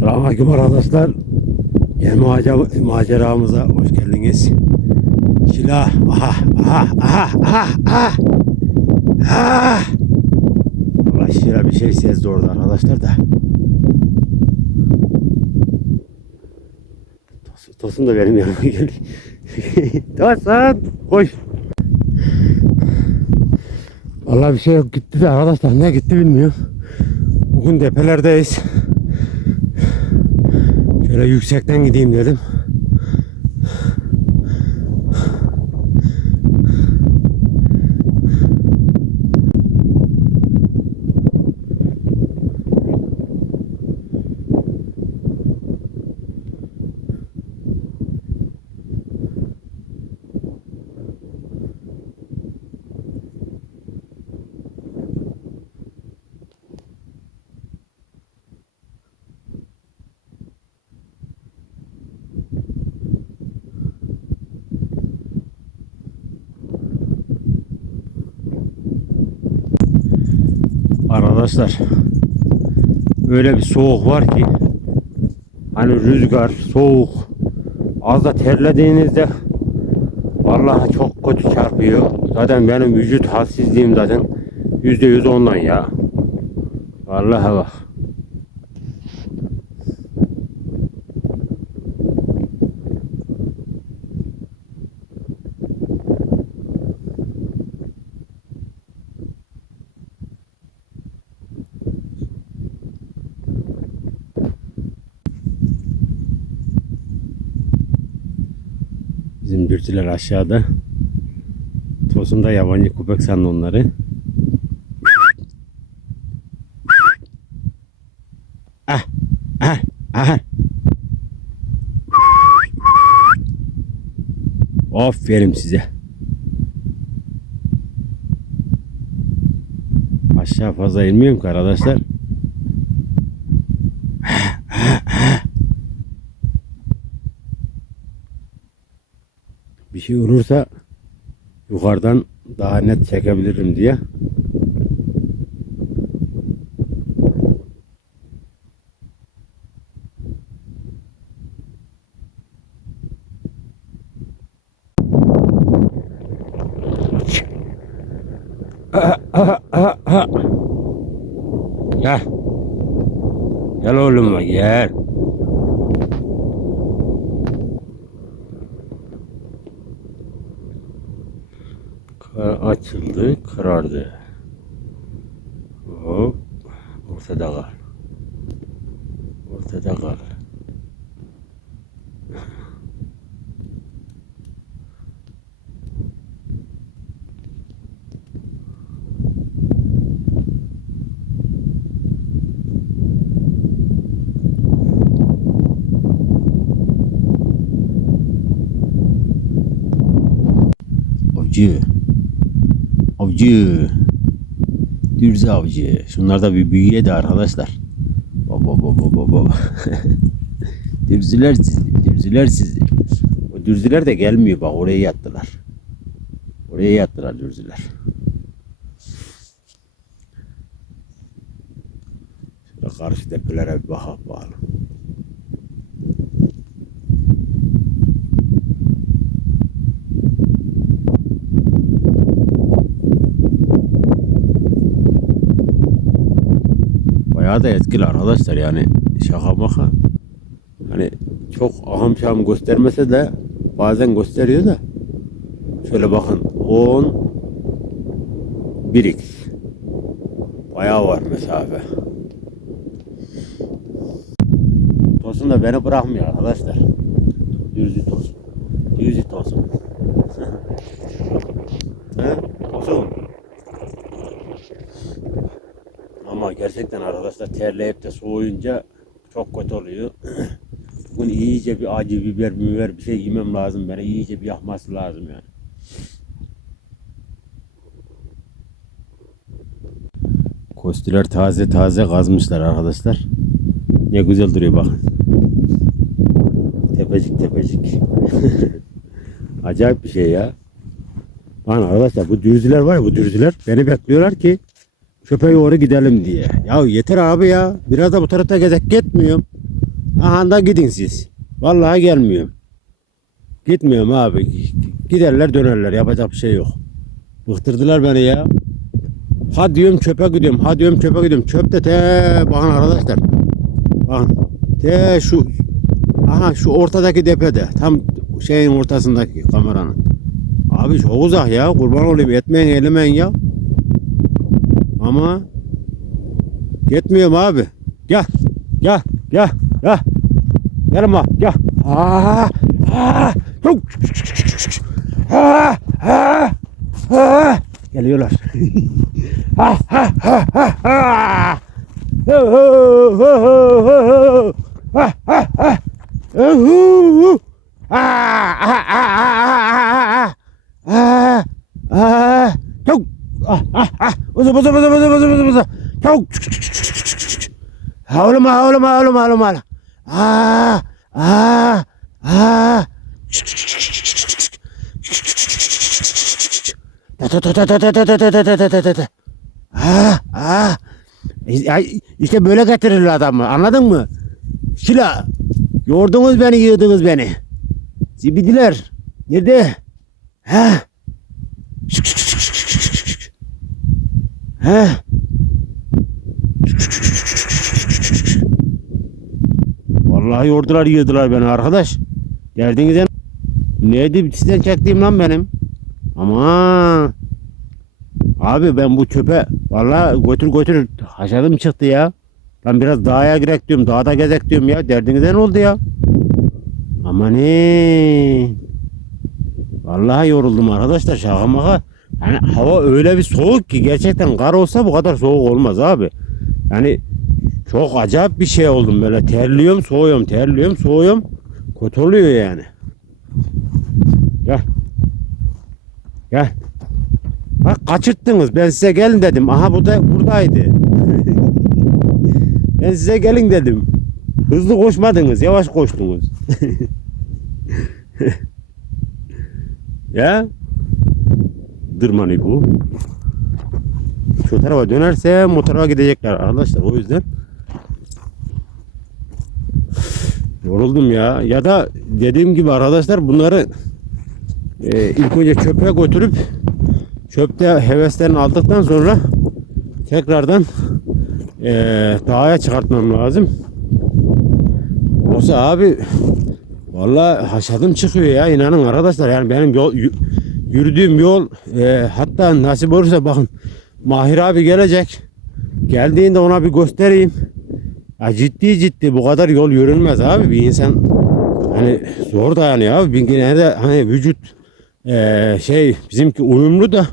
Selamünaleyküm arkadaşlar. Yeni macer- maceramıza hoş geldiniz. Silah. Aha, aha, aha, aha, aha. Ah! Allah şira bir şey sezdi orada arkadaşlar da. Tosun, Tosun da benim yanıma geldi. Tosun koş. Allah bir şey yok gitti de arkadaşlar ne gitti bilmiyorum. Bugün tepelerdeyiz. Şöyle yüksekten gideyim dedim. Arkadaşlar öyle bir soğuk var ki hani rüzgar soğuk az da terlediğinizde vallahi çok kötü çarpıyor. Zaten benim vücut halsizliğim zaten yüzde yüz ondan ya. Vallahi bak. Bizim dürtüler aşağıda. Tosun da yabancı köpek sandı onları. Ah, ah, ah. Aferin size. Aşağı fazla inmiyorum ki arkadaşlar. Bir şey olursa yukarıdan daha net çekebilirim diye. Gel. Gel oğlum gel. Açıldı, karardı. Hop, ortada kal. Ortada kal. Avcı. Avcı. Dürze avcı. Şunlar da bir büyüye de arkadaşlar. Baba baba baba baba. dürzüler sizi. Dürzüler sizi. O dürzüler de gelmiyor bak oraya yattılar. Oraya yattılar dürzüler. Şöyle karşı tepelere bir bakak bakalım. Bayağı da etkili arkadaşlar yani şaka maka. Hani çok aham şahım göstermese de bazen gösteriyor da. Şöyle bakın 10 1x. Bayağı var mesafe. Tosun da beni bırakmıyor arkadaşlar. Düzü tosun. Düzü tosun. Tosun. Ama gerçekten arkadaşlar terleyip de soğuyunca çok kötü oluyor. Bugün iyice bir acı biber biber bir şey yemem lazım. Beni iyice bir yakması lazım yani. Kostiler taze taze kazmışlar arkadaşlar. Ne güzel duruyor bakın. Tepecik tepecik. Acayip bir şey ya. Lan arkadaşlar bu dürzüler var ya bu dürzüler beni bekliyorlar ki köpeğe doğru gidelim diye. Ya yeter abi ya. Biraz da bu tarafta gezek gitmiyorum. Aha da gidin siz. Vallahi gelmiyorum. Gitmiyorum abi. Giderler dönerler. Yapacak bir şey yok. Bıktırdılar beni ya. Ha diyorum çöpe gidiyorum. Ha diyorum çöpe gidiyorum. Çöp de te bakın arkadaşlar. Bakın. Te şu aha şu ortadaki depede. Tam şeyin ortasındaki kameranın. Abi çok uzak ya. Kurban olayım. Etmeyin eylemeyin ya. Ama Gitmiyorum abi. Gel. Gel. Gel. Gel. Gel ama gel. Aa, aa. Aa, aa, aa. Geliyorlar. Ha ha ha ha ha. Ho, ho, ho, ho, ho, ho. Ha ha ha. Uhu. Aa, aa, aa, aa, aa, aa. Aa, çok. Ah, ah, ah. Uza, uza, uza, uza, uza, uza, uza. Çok. Havlama, havlama, havlama, havlama. Aa, aa, aa. Ta ta ta ta ta ta ta ta ta ta ta ta ta. Aa, aa. İşte böyle getirirler adamı. Anladın mı? Şila. Yordunuz beni, yığdınız beni. Zibidiler. Nerede? Ha? Ha? Vallahi yordular yığdılar beni arkadaş. Derdinizden neydi sizden çektiğim lan benim? Ama abi ben bu çöpe vallahi götür götür haşadım çıktı ya. Ben biraz dağa girek diyorum, dağda gezek diyorum ya. Derdinizden oldu ya. Aman ne? Vallahi yoruldum arkadaşlar şaka maka. Yani hava öyle bir soğuk ki gerçekten kar olsa bu kadar soğuk olmaz abi. Yani çok acayip bir şey oldum böyle terliyorum soğuyorum terliyorum soğuyorum. Kötü yani. Gel. Gel. Bak kaçırttınız ben size gelin dedim. Aha bu da buradaydı. ben size gelin dedim. Hızlı koşmadınız yavaş koştunuz. ya. Dırmanı bu. Şu tarafa dönerse tarafa gidecekler arkadaşlar o yüzden. Yoruldum ya. Ya da dediğim gibi arkadaşlar bunları e, ilk önce çöpe götürüp çöpte heveslerini aldıktan sonra tekrardan e, dağa çıkartmam lazım. Yoksa abi vallahi haşadım çıkıyor ya inanın arkadaşlar yani benim yol yürüdüğüm yol e, hatta nasip olursa bakın Mahir abi gelecek. Geldiğinde ona bir göstereyim. Ya ciddi ciddi bu kadar yol yürünmez abi. Bir insan hani zor dayanıyor abi. Bir nerede hani vücut eee, şey bizimki uyumlu da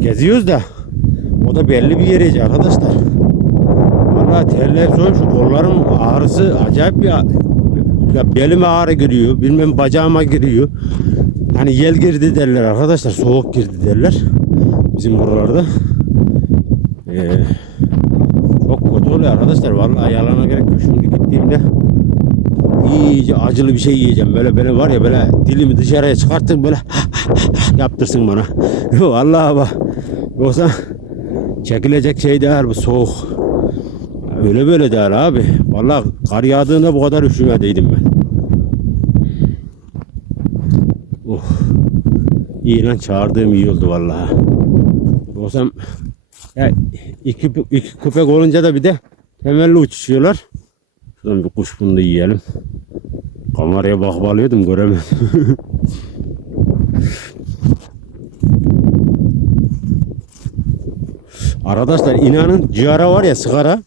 geziyoruz da o da belli bir yerici arkadaşlar. Vallahi terler son şu kollarım ağrısı acayip bir ya belime ağrı giriyor. Bilmem bacağıma giriyor. Hani yel girdi derler arkadaşlar. Soğuk girdi derler. Bizim buralarda. Eee çok kötü oluyor arkadaşlar. Vallahi yalana gerek yok. Şimdi gittiğimde iyice acılı bir şey yiyeceğim. Böyle böyle var ya böyle dilimi dışarıya çıkartır böyle yaptırsın bana. Vallahi bak. Yoksa çekilecek şey değil bu soğuk. Öyle böyle değil abi. Vallahi kar yağdığında bu kadar üşümediydim ben. İyi lan çağırdığım iyi oldu vallahi. Olsam ya iki, iki köpek olunca da bir de temelli uçuşuyorlar. Şuradan bir kuş bunu da yiyelim. Kameraya bakıp alıyordum göremedim. Arkadaşlar inanın cigara var ya sigara.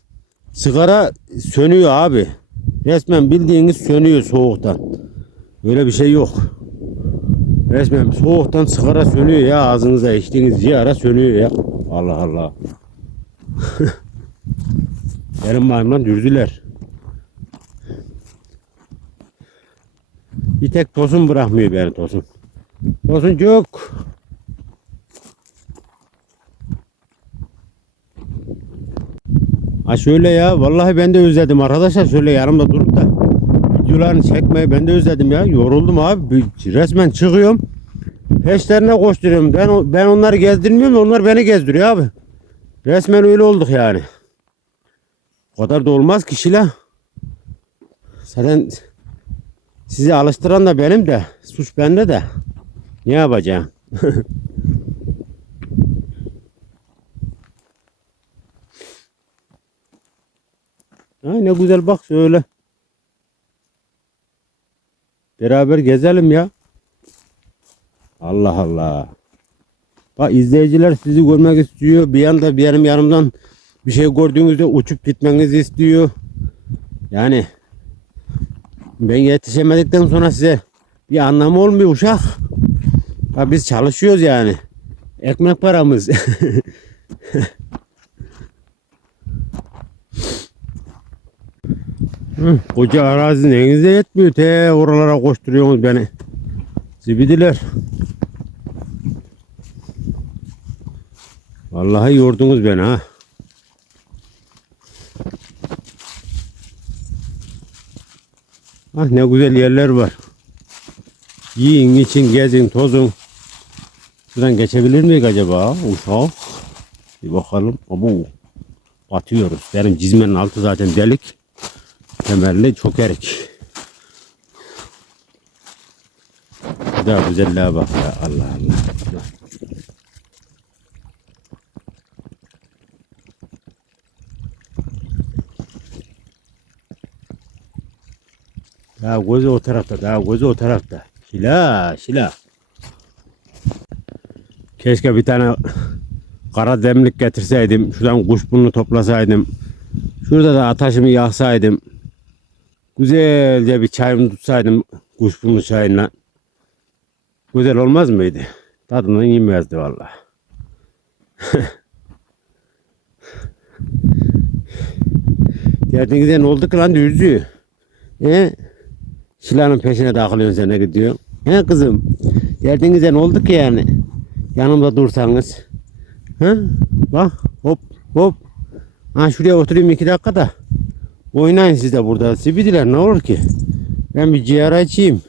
Sigara sönüyor abi. Resmen bildiğiniz sönüyor soğuktan. Öyle bir şey yok. Resmen soğuktan sigara sönüyor ya ağzınıza içtiğiniz cigara sönüyor ya. Allah Allah. Benim maymundan dürdüler. Bir tek tosun bırakmıyor beni tosun. Tosuncuk. Ha şöyle ya vallahi ben de özledim arkadaşlar şöyle yanımda da videolarını çekmeyi ben de özledim ya yoruldum abi resmen çıkıyorum peşlerine koşturuyorum ben ben onları gezdirmiyorum onlar beni gezdiriyor abi resmen öyle olduk yani o kadar da olmaz ki Şila Zaten sizi alıştıran da benim de. Suç bende de. Ne yapacağım? Ay ne güzel bak şöyle. Beraber gezelim ya. Allah Allah. Bak izleyiciler sizi görmek istiyor. Bir anda benim yanımdan bir şey gördüğünüzde uçup gitmenizi istiyor. Yani ben yetişemedikten sonra size bir anlamı olmuyor uşak. Ha, biz çalışıyoruz yani. Ekmek paramız. Hı, Koca arazi neyinize yetmiyor. Te oralara koşturuyorsunuz beni. Zibidiler. Vallahi yordunuz beni ha. Ah ne güzel yerler var. Yiyin, için, gezin, tozun. Şuradan geçebilir miyiz acaba? Uşak. Bir bakalım. Abu. Batıyoruz. Benim cizmenin altı zaten delik. Temelli çok erik. Bir daha güzelliğe bak ya. Allah Allah. Daha gözü o tarafta, daha gözü o tarafta. Şila, şila. Keşke bir tane kara demlik getirseydim. Şuradan kuşburnu toplasaydım. Şurada da ataşımı yaksaydım. Güzelce bir çayımı tutsaydım kuşburnu çayına. Güzel olmaz mıydı? Tadından yenmezdi valla. Derdinizde ne oldu ki lan düzcü? He? Şilanın peşine takılıyorsun sen ne gidiyor? He kızım? Derdinizde ne oldu ki yani? Yanımda dursanız. Ha? Bak hop hop. Ha şuraya oturayım iki dakika da. Oynayın siz de burada. Sibidiler ne olur ki? Ben bir ciğer açayım.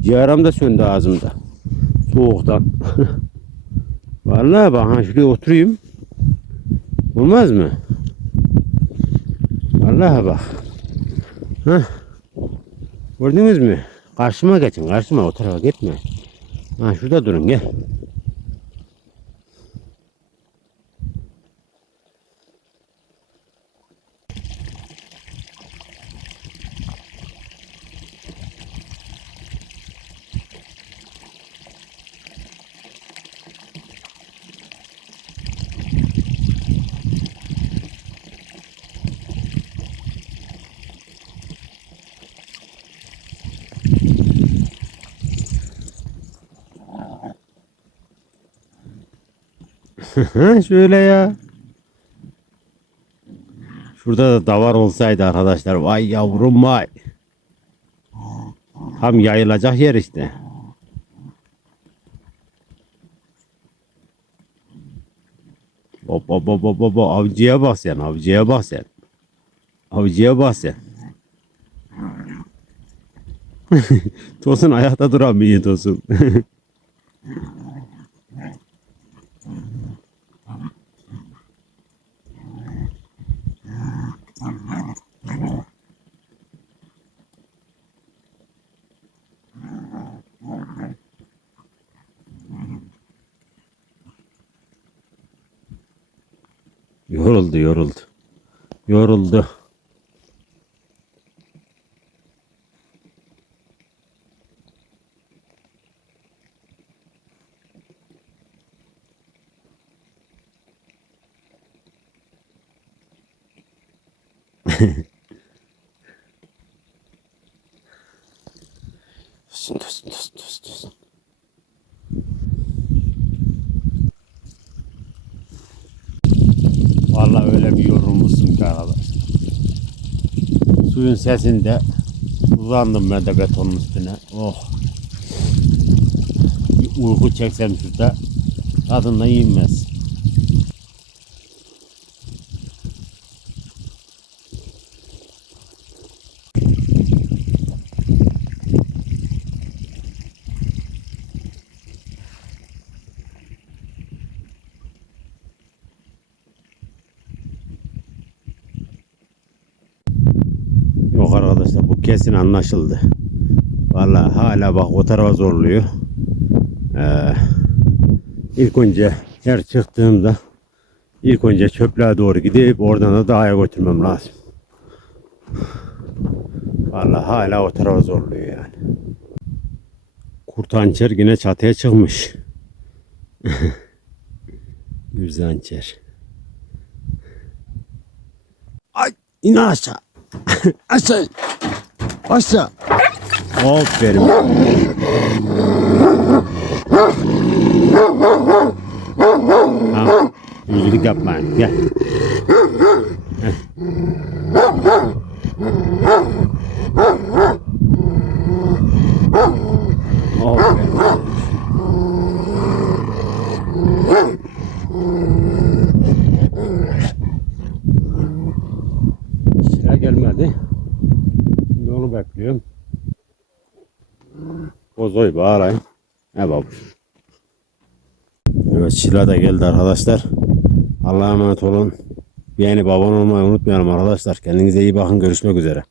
Ciğerim de söndü ağzımda. Soğuktan. Vallahi bak şuraya oturayım. Olmaz mı? Vallahi bak. Hah. Gördünüz mü? Karşıma geçin. Karşıma o tarafa gitme. Ha şurada durun gel. Şöyle ya. Şurada da davar olsaydı arkadaşlar. Vay yavrum vay. Tam yayılacak yer işte. Hop hop hop hop avcıya bak sen avcıya bak sen. Avcıya bak sen. Tosun ayakta duramıyor Tosun. Yoruldu yoruldu. Yoruldu. Dursun, dursun, dursun, dursun, dursun. Vallahi öyle bir yorulmuşsun ki arkadaş. Suyun sesinde uzandım ben de betonun üstüne. Oh. Bir uyku çeksem şurada tadından yenmez. Yok arkadaş arkadaşlar. Bu kesin anlaşıldı. Vallahi hala bak o tarafa zorluyor. Ee, ilk önce her çıktığımda ilk önce çöplüğe doğru gidip oradan da dağa götürmem lazım. Vallahi hala o tarafa zorluyor yani. Kurt hançer yine çatıya çıkmış. Gürze hançer. Ay in aşağı. aşağı. Aşağı. Aferin. Tamam. Yüzlük yapmayın. Gel. Heh. Bozoyu bağlayayım. Ne babuş. Evet Şila da geldi arkadaşlar. Allah'a emanet olun. Beğenip abone olmayı unutmayalım arkadaşlar. Kendinize iyi bakın. Görüşmek üzere.